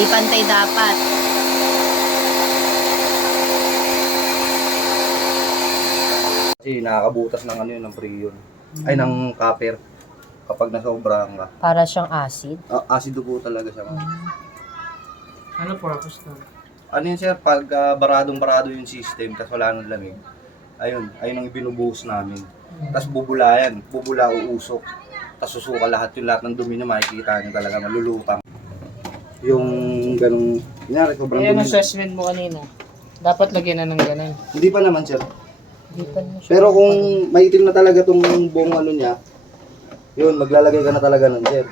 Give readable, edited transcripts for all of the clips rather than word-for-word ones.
Di pantay dapat. Kasi nakakabutas ng ano yun, ng prion. Ay, ng copper. Kapag nasobrahan ka. Para siyang acid. Acido po talaga siya. Ano purpose na? Ano yun sir, pag baradong-barado yung system, tapos wala nang lamig, ayun ang ibinubuhos namin. Tapos bubula yan, uusok. Tapos susuka lahat ng dumi niya, makikita niyo talaga malulutang. Yung ganung, kunyari, sobrang Ayan dumi. assessment mo kanina. Dapat lagyan na ng ganun. Hindi pa naman sir. Di pa na siya. Pero kung maitim na talaga tong buong ano niya, yun, maglalagay ka na talaga nun sir.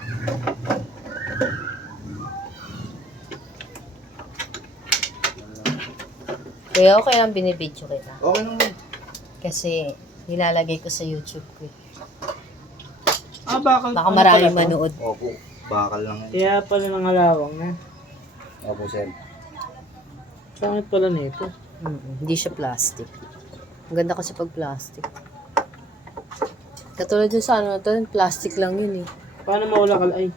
Kaya okay lang binibidyo kita. Okay naman. Kasi nilalagay ko sa YouTube ko. Bakal. Baka maraming manood. Opo, bakal lang yan. Kaya pala nangalawang na. Opo sir. Pangit pala nito. Hindi siya plastic. Ang ganda kasi pag plastic. Katulad yung sa ano na to, plastic lang yun eh. Paano mawala ay?